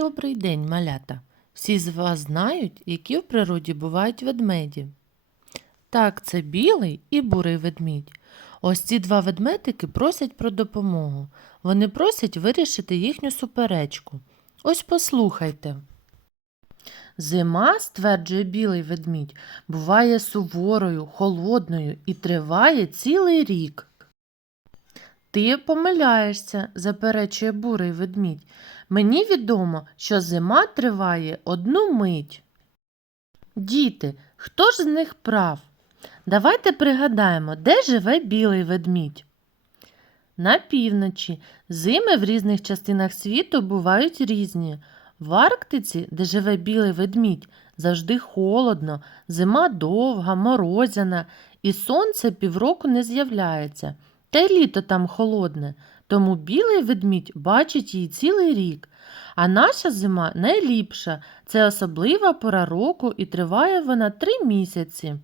Добрий день, малята. Всі з вас знають, які в природі бувають ведмеді. Так, це білий і бурий ведмідь. Ось ці два ведмедики просять про допомогу. Вони просять вирішити їхню суперечку. Ось послухайте. Зима, стверджує білий ведмідь, буває суворою, холодною і триває цілий рік. Ти помиляєшся, заперечує бурий ведмідь. Мені відомо, що зима триває одну мить. Діти, хто ж з них прав? Давайте пригадаємо, де живе білий ведмідь. На півночі зими в різних частинах світу бувають різні. В Арктиці, де живе білий ведмідь, завжди холодно, зима довга, морозяна, і сонце півроку не з'являється. Та й літо там холодне, тому білий ведмідь бачить її цілий рік. А наша зима найліпша. Це особлива пора року і триває вона три місяці.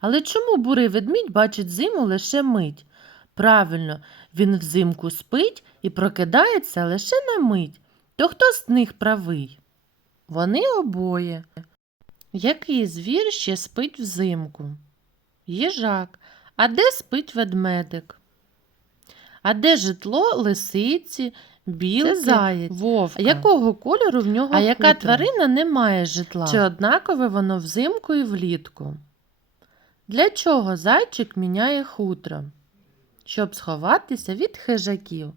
Але чому бурий ведмідь бачить зиму лише мить? Правильно, він взимку спить і прокидається лише на мить. То хто з них правий? Вони обоє. Який звір ще спить взимку? Їжак. А де спить ведмедик? А де житло лисиці, білки, заєць, вовка? А якого кольору в нього А яка тварина не має житла? Чи однакове воно взимку і влітку? Для чого зайчик міняє хутро? Щоб сховатися від хижаків.